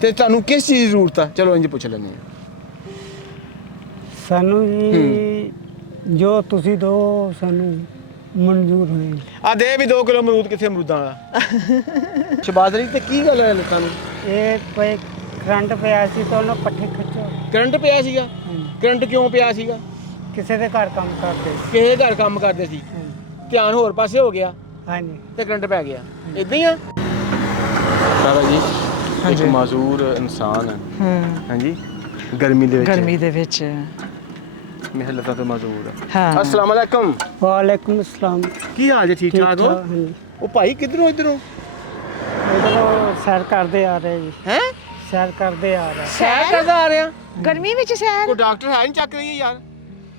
ਤੇ ਤੁਹਾਨੂੰ ਕਿਸ ਚੀਜ਼ ਦੀ ਜ਼ਰੂਰਤ ਆ? ਚਲੋ ਇੰਜ ਪੁੱਛ ਲੈਂਦੇ ਹਾਂ। ਸਾਨੂੰ ਜੀ ਜੋ ਤੁਸੀਂ ਦੋ ਸਾਨੂੰ ਮਨਜ਼ੂਰ ਹੋਏ। ਆ ਦੇ ਵੀ 2 ਕਿਲੋ ਅਮਰੂਦ, ਕਿੱਥੇ ਅਮਰੂਦਾਂ ਵਾਲਾ ਸ਼ਬਾਦਰੀ ਤੇ ਕੀ ਗੱਲ ਹੈ ਲੱਤਾਂ ਨੂੰ? ਇਹ ਕੋਈ ਕਰੰਟ ਪਿਆ ਸੀ ਤਾਂ ਉਹਨੂੰ ਪੱਠੇ ਖਿੱਚੋ। ਕਰੰਟ ਪਿਆ ਸੀਗਾ? ਕਰੰਟ ਕਿਉਂ ਪਿਆ ਸੀਗਾ? ਕਿਸੇ ਦੇ ਘਰ ਕੰਮ ਕਰਦੇ ਸੀ। ਕਿਸੇ ਘਰ ਕੰਮ ਕਰਦੇ ਸੀ, ਧਿਆਨ ਹੋਰ ਪਾਸੇ ਹੋ ਗਿਆ ਹਾਂਜੀ ਤੇ ਕਰੰਟ ਪੈ ਗਿਆ। ਇਦਾਂ ਹੀ ਆ ਸਾਰਾ ਜੀ। ਇੱਕ ਮਾਜ਼ੂਰ ਇਨਸਾਨ ਹੈ ਹਾਂਜੀ, ਗਰਮੀ ਦੇ ਵਿੱਚ ਮੇਰੇ ਲੱਤਾਂ ਤੇ ਮਾਜ਼ੂਰ ਹੈ। ਅਸਲਾਮ ਅਲੈਕੁਮ। ਵਾਲੇਕੁਮ ਅਸਲਾਮ। ਕੀ ਹਾਲ ਜੀ? ਠੀਕ ਠਾਕ ਹੋ? ਹਾਂਜੀ। ਉਹ ਭਾਈ ਕਿੱਧਰੋਂ ਇਧਰੋਂ ਸੈਰ ਕਰਦੇ ਆ ਰਹੇ ਜੀ। ਹੈ ਸੈਰ ਕਰਦੇ ਆ ਰਹੇ। ਸੈਰ ਕਰਦਾ ਆ ਰਿਹਾ? ਗਰਮੀ ਵਿੱਚ ਸੈਰ? ਕੋਈ ਡਾਕਟਰ ਹੈ ਨਹੀਂ ਚੱਕ ਰਹੀ ਯਾਰ,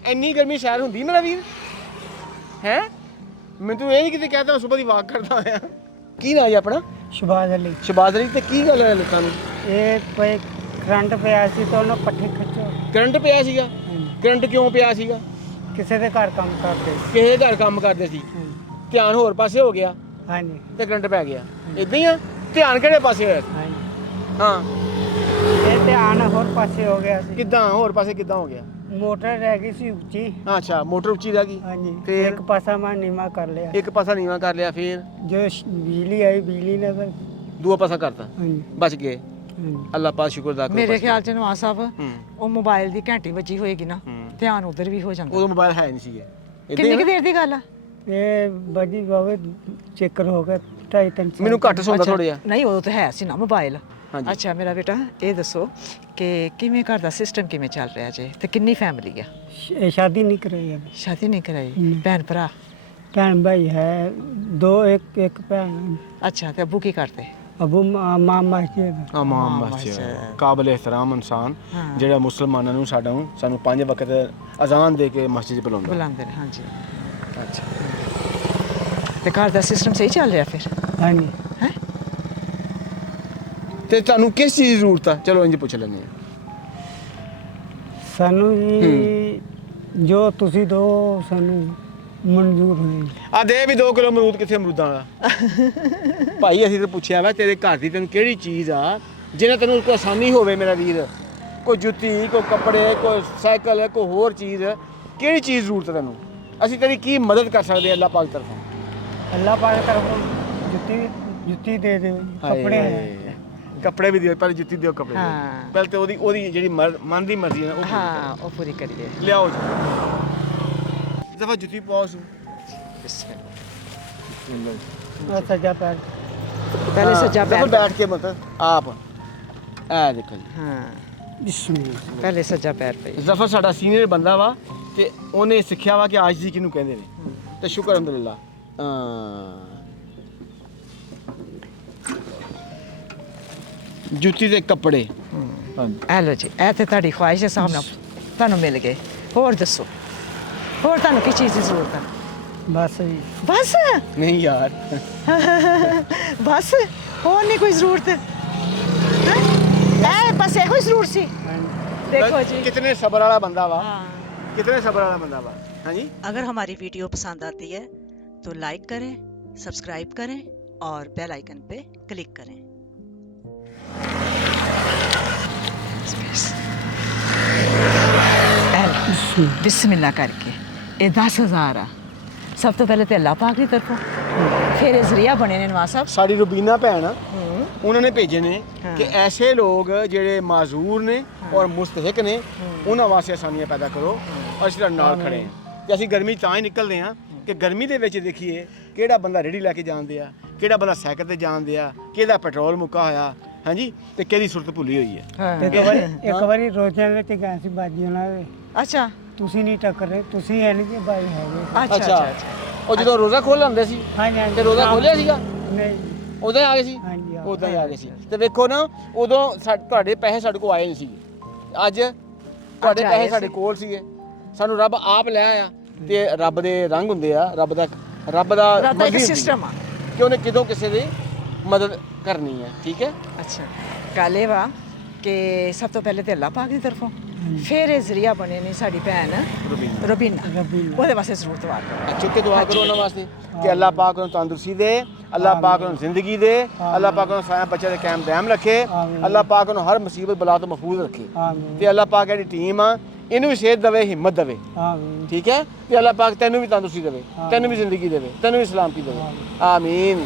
ਇੰਨੀ ਗਰਮੀ ਸੈਰ ਹੁੰਦੀ ਮੇਰਾ ਵੀਰ? ਹੈ ਮੈਂ ਤੂੰ ਇਹ ਨਹੀਂ ਕਿਤੇ ਕਹਤਾ ਸਵੇਰ ਦੀ ਵਾਕ ਕਰਦਾ ਆਇਆ। ਕੀ ਨਾਂ ਜੀ ਆਪਣਾ? ਸ਼ਬਾਜ਼ ਅਲੀ। ਸ਼ਬਾਜ਼ ਅਲੀ ਤੇ ਕੀ ਗੱਲ ਹੈ ਲੱਤਾਂ ਨੂੰ? ਇਹ ਕੋਈ ਕਰੰਟ ਪਿਆ ਸੀ ਤਾਂ ਉਹਨੂੰ ਪੱਠੇ ਖਿੱਚੋ। ਕਰੰਟ ਪਿਆ ਸੀਗਾ? ਕਰੰਟ ਕਿਉਂ ਪਿਆ ਸੀਗਾ? ਕਿਸੇ ਦੇ ਘਰ ਕੰਮ ਕਰਦੇ ਸੀ। ਕਿਸੇ ਘਰ ਕੰਮ ਕਰਦੇ ਸੀ, ਧਿਆਨ ਹੋਰ ਪਾਸੇ ਹੋ ਗਿਆ ਹਾਂਜੀ ਤੇ ਕਰੰਟ ਪੈ ਗਿਆ। ਇਦਾਂ ਹੀ ਆ? ਧਿਆਨ ਕਿਹੜੇ ਪਾਸੇ ਹੋਇਆ? ਹਾਂਜੀ। ਹਾਂ ਇਹ ਧਿਆਨ ਹੋਰ ਪਾਸੇ ਹੋ ਗਿਆ ਸੀ। ਕਿੱਦਾਂ ਹੋਰ ਪਾਸੇ ਕਿੱਦਾਂ ਹੋ ਗਿਆ? ਮੋਟਰ ਰਹਿ ਗਈ ਸੀ ਉੱਚੀ। ਅੱਛਾ ਮੋਟਰ ਉੱਚੀ ਰਹਿ ਗਈ। ਹਾਂਜੀ ਫਿਰ? ਇੱਕ ਪਾਸਾ ਮੈਂ ਨੀਵਾਂ ਕਰ ਲਿਆ। ਇੱਕ ਪਾਸਾ ਨੀਵਾਂ ਕਰ ਲਿਆ, ਫਿਰ ਜੋ ਬਿਜਲੀ ਆਈ ਬਿਜਲੀ ਨੇ ਫਿਰ ਦੂਆ ਪਾਸਾ ਕਰਤਾ, ਹਾਂਜੀ ਬਚ ਗਏ। ਹਾਂਜੀ। ਅੱਲਾਹ ਪਾਕ ਸ਼ੁਕਰ ਦਾ ਕਰੋ। ਮੇਰੇ ਖਿਆਲ ਚ ਨਵਾਜ਼ ਸਾਹਿਬ ਹੂੰ ਉਹ ਮੋਬਾਈਲ ਦੀ ਘੰਟੀ ਵੱਜੀ ਹੋਏਗੀ ਨਾ, ਧਿਆਨ ਉਧਰ ਵੀ ਹੋ ਜਾਂਦਾ। ਉਦੋਂ ਮੋਬਾਈਲ ਹੈ ਨਹੀਂ ਸੀਗੇ। ਏਦਾਂ ਹੀ ਕਿੰਨੀ ਆ? ਕੁ ਦੇਰ ਦੀ ਗੱਲ ਆ? ਇਹ ਬਾਜੀ ਬਾਵੇ ਚੱਕਰ ਹੋ ਗਿਆ 2.5-3 ਸਾਲ। ਮੈਨੂੰ ਘੱਟ ਸੌਂਦਾ ਥੋੜਾ ਜਿਹਾ। ਨਹੀਂ ਉਦੋਂ ਤਾਂ ਹੈ ਸੀ ਨਾ ਮੋਬਾਈਲ। ਹਾਂਜੀ। ਅੱਛਾ ਮੇਰਾ ਬੇਟਾ ਇਹ ਦੱਸੋ ਕਿ ਕਿਵੇਂ ਘਰ ਦਾ ਸਿਸਟਮ ਕਿਵੇਂ ਚੱਲ ਰਿਹਾ ਜੇ ਤੇ ਕਿੰਨੀ ਫੈਮਿਲੀ ਆ? ਇਹ ਸ਼ਾਦੀ ਨਹੀਂ ਕਰਾਈ ਅਭੀ। ਸ਼ਾਦੀ ਨਹੀਂ ਕਰਾਈ? ਨਹੀਂ। ਭੈਣ ਭਰਾ? ਭੈਣ ਭਾਈ ਹੈ ਦੋ, ਇੱਕ ਭੈਣ। ਅੱਛਾ ਤੇ ਅੱਬੂ ਕੀ ਕਰਦੇ? ਅਬੂ ਮਾਂ ਮਸਜਿਦ। ਇਮਾਮ ਮਸਜਿਦ ਕਾਬਿਲ ਇਹਿਤਰਾਮ ਇਨਸਾਨ, ਜਿਹੜਾ ਮੁਸਲਮਾਨਾਂ ਨੂੰ ਸਾਨੂੰ 5 ਵਕਤ ਅਜ਼ਾਨ ਦੇ ਕੇ ਮਸਜਿਦ ਬੁਲਾਉਂਦਾ। ਬੁਲਾਉਂਦੇ ਨੇ ਹਾਂਜੀ। ਅੱਛਾ ਤੇ ਘਰ ਦਾ ਸਿਸਟਮ ਸਹੀ ਚੱਲ ਰਿਹਾ ਫਿਰ? ਹਾਂਜੀ। ਹੈ ਤੇ ਤੁਹਾਨੂੰ ਕਿਸ ਚੀਜ਼ ਦੀ ਜ਼ਰੂਰਤ ਆ? ਚਲੋ ਇੰਜ ਪੁੱਛ ਲੈਂਦੇ ਹਾਂ। ਸਾਨੂੰ ਜੀ ਜੋ ਤੁਸੀਂ ਦੋ ਸਾਨੂੰ ਮਨਜ਼ੂਰ ਹੋਏ। ਆ ਦੇ ਵੀ 2 ਕਿਲੋ ਅਮਰੂਦ, ਕਿੱਥੇ ਅਮਰੂਦਾਂ ਵਾਲਾ ਭਾਈ? ਅਸੀਂ ਤਾਂ ਪੁੱਛਿਆ ਵਾ ਤੇਰੇ ਘਰ ਦੀ ਤੈਨੂੰ ਕਿਹੜੀ ਚੀਜ਼ ਆ ਜਿਹਨਾਂ ਤੈਨੂੰ ਕੋਈ ਆਸਾਨੀ ਹੋਵੇ ਮੇਰਾ ਵੀਰ? ਕੋਈ ਜੁੱਤੀ, ਕੋਈ ਕੱਪੜੇ, ਕੋਈ ਸਾਈਕਲ, ਕੋਈ ਹੋਰ ਚੀਜ਼, ਕਿਹੜੀ ਚੀਜ਼ ਜ਼ਰੂਰਤ ਹੈ ਤੈਨੂੰ? ਅਸੀਂ ਤੇਰੀ ਕੀ ਮਦਦ ਕਰ ਸਕਦੇ ਹਾਂ ਅੱਲਾਹ ਪਾਕ ਤਰਫੋਂ? ਅੱਲਾਹ ਪਾਕ ਤਰਫੋਂ ਜੁੱਤੀ ਦੇ ਦਿਓ ਜੀ, ਕੱਪੜੇ ਹੈ। ਕੱਪੜੇ ਵੀ ਦਿਓ, ਪਹਿਲੇ ਜੁੱਤੀ ਦਿਓ, ਕੱਪੜੇ ਦਿਓ। ਹਾਂ। ਪਹਿਲੇ ਤੇ ਉਹਦੀ ਜਿਹੜੀ ਮਨ ਦੀ ਮਰਜ਼ੀ ਹੈ ਨਾ ਉਹ ਪੂਰੀ ਹਾਂ ਉਹ ਪੂਰੀ ਕਰੀਏ। ਕਰੋ। ਲਿਆਓ ਜੀ ਦਫਾ ਜੁੱਤੀ ਪਾਓ ਸੂ। ਉਹ ਸੱਜਾ ਪੈਰ। ਪਹਿਲੇ ਸੱਜਾ ਦਫਾ ਪੈਰ ਬੈਠ ਕੇ ਮਤ ਆਪ ਐ ਦੇਖੋ ਜੀ। ਹਾਂ ਬਿਸਮਿਲ੍ਲਾ। ਪਹਿਲੇ ਸੱਜਾ ਪੈਰ ਪਈ। ਜ਼ਫਰ ਸਾਡਾ ਸੀਨੀਅਰ ਬੰਦਾ ਵਾ ਤੇ ਉਹਨੇ ਸਿੱਖਿਆ ਵਾ ਕਿ ਆਜਜ਼ੀ ਕਿਹਨੂੰ ਕਹਿੰਦੇ ਨੇ, ਤੇ ਸ਼ੁਕਰ ਅਲਹਮਦੁਲਿਲਾ। ਜੁੱਤੀ ਤੇ ਕੱਪੜੇ ਇਹ ਲਓ ਜੀ, ਇਹ ਤੇ ਤੁਹਾਡੀ ਖੁਆਇਸ਼ ਦੇ ਹਿਸਾਬ ਨਾਲ ਤੁਹਾਨੂੰ ਮਿਲ ਗਏ। ਹੋਰ ਦੱਸੋ, ਹੋਰ ਤੁਹਾਨੂੰ ਕੀ ਚੀਜ਼ ਦੀ ਜ਼ਰੂਰਤ ਹੈ? ਬਸ ਜੀ। ਬਸ ਨਹੀਂ ਯਾਰ। ਬਸ ਹੋਰ ਨਹੀਂ ਕੋਈ ਜ਼ਰੂਰਤ? ਇਹ ਬਸ ਇਹੋ ਹੀ ਜ਼ਰੂਰਤ ਸੀ? देखो जी कितने सब्र वाला बंदा वा। हाँ। कितने सब्र वाला बंदा वा। हाँ जी। अगर हमारी वीडियो पसंद आती है तो लाइक करें, सब्सक्राइब करें और बेल आइकन पे क्लिक करें। बिस्मिल्लाह करके ये 10,000 आ। सब तो पहले तो अल्लाह पाक की तरफों, फिर ये जरिया बने ने नवाज साहब। साड़ी रुबीना भैन ਉਹਨਾਂ ਨੇ ਭੇਜੇ ਨੇ ਕਿ ਐਸੇ ਲੋਕ ਜਿਹੜੇ ਮਾਜ਼ੂਰ ਨੇ ਔਰ ਮੁਸਤਹਿਕ ਨੇ ਉਹਨਾਂ ਵਾਸਤੇ ਆਸਾਨੀਆਂ ਪੈਦਾ ਕਰੋ। ਅਸੀਂ ਤੁਹਾਡੇ ਨਾਲ ਖੜੇ ਹਾਂ ਤੇ ਅਸੀਂ ਗਰਮੀ ਤਾਂ ਹੀ ਨਿਕਲਦੇ ਹਾਂ ਕਿ ਗਰਮੀ ਦੇ ਵਿੱਚ ਦੇਖੀਏ ਕਿਹੜਾ ਬੰਦਾ ਰੇੜੀ ਲੈ ਕੇ ਜਾਂਦੇ ਆ, ਕਿਹੜਾ ਬੰਦਾ ਸਾਈਕਲ ਤੇ ਜਾਂਦੇ ਆ, ਕਿਹਦਾ ਪੈਟਰੋਲ ਮੁੱਕਾ ਹੋਇਆ, ਹਾਂਜੀ, ਤੇ ਕਿਹਦੀ ਸੁਰਤ ਭੁੱਲੀ ਹੋਈ ਹੈ। ਇੱਕ ਵਾਰੀ ਰੋਜ਼ਾਂ ਵਿੱਚ ਗਏ ਸੀ ਬਾਜੀ ਉਹਨਾਂ ਦੇ। अच्छा ਤੁਸੀਂ ਨਹੀਂ ਟੱਕਰੇ, ਤੁਸੀਂ ਹੈ ਨਹੀਂ ਜੀ ਬਾਈ ਹੈਗੇ। अच्छा ਅੱਛਾ अच्छा ਉਹ ਜਦੋਂ ਰੋਜ਼ਾ ਖੋਲ ਲੈਂਦੇ ਸੀ ਹਾਂਜੀ ਹਾਂਜੀ। ਤੇ ਰੋਜ਼ਾ ਖੋਲਿਆ ਸੀਗਾ ਨਹੀਂ ਉਦੋਂ ਹੀ ਆ ਗਏ ਸੀ। ਹਾਂਜੀ ਉਦੋਂ ਹੀ ਆ ਗਏ ਸੀ ਤੇ ਵੇਖੋ ਨਾ ਉਦੋਂ ਤੁਹਾਡੇ ਪੈਸੇ ਸਾਡੇ ਕੋਲ ਆਏ ਨਹੀਂ ਸੀਗੇ, ਅੱਜ ਤੁਹਾਡੇ ਆਏ ਪੈਸੇ ਸੀ। ਸਾਡੇ ਕੋਲ ਸੀਗੇ, ਸਾਨੂੰ ਰੱਬ ਆਪ ਲੈ ਆਇਆ ਤੇ ਰੱਬ ਦੇ ਰੰਗ ਹੁੰਦੇ ਆ, ਰੱਬ ਦਾ रात का एक ਮਰਜ਼ੀ ਹੁੰਦੀ सिस्टम ਹੈ आ। ਕਿ ਉਹਨੇ ਕਿਦੋਂ ਕਿਸੇ ਦੀ ਮਦਦ ਕਰਨੀ ਹੈ। ਠੀਕ ਹੈ। अच्छा गल ये वा कि सब तो पहले तो अल्लाह पाक की तरफों, फिर ये जरिया बने ने साडी भैन रबीना। ਉਹਦੇ ਵਾਸਤੇ ਜ਼ਰੂਰ ਦੁਆ ਕਰੋ। ਚੁੱਕ ਕੇ ਦੁਆ ਕਰੋ ਉਹਨਾਂ ਵਾਸਤੇ ਕਿ ਅੱਲਾਹ ਪਾਕ ਉਹਨੂੰ ਤੰਦਰੁਸਤੀ ਦੇ ਅੱਲਾਹ ਪਾਕ ਨੂੰ ਜ਼ਿੰਦਗੀ ਦੇ, ਅੱਲਾਹ ਪਾਕ ਨੂੰ ਸਾਰੇ ਬੱਚਿਆਂ ਦੇ ਕਾਇਮ ਦائم ਰੱਖੇ, ਅੱਲਾਹ ਪਾਕ ਨੂੰ ਹਰ ਮੁਸੀਬਤ ਬਲਾ ਤੋਂ ਮਹਿਫੂਜ਼ ਰੱਖੇ ਆਮੀਨ ਤੇ ਅੱਲਾਹ ਪਾਕ ਜਿਹੜੀ ਟੀਮ ਆ ਇਹਨੂੰ ਵੀ ਸਿਹਤ ਦੇਵੇ, ਹਿੰਮਤ ਦੇਵੇ, ਆਮੀਨ ਠੀਕ ਹੈ, ਤੇ ਅੱਲਾਹ ਪਾਕ ਤੈਨੂੰ ਵੀ ਤੰਦਰੁਸਤੀ ਦੇਵੇ, ਤੈਨੂੰ ਵੀ ਜ਼ਿੰਦਗੀ ਦੇਵੇ, ਤੈਨੂੰ ਵੀ ਸਲਾਮਤੀ ਦੇਵੇ, ਆਮੀਨ।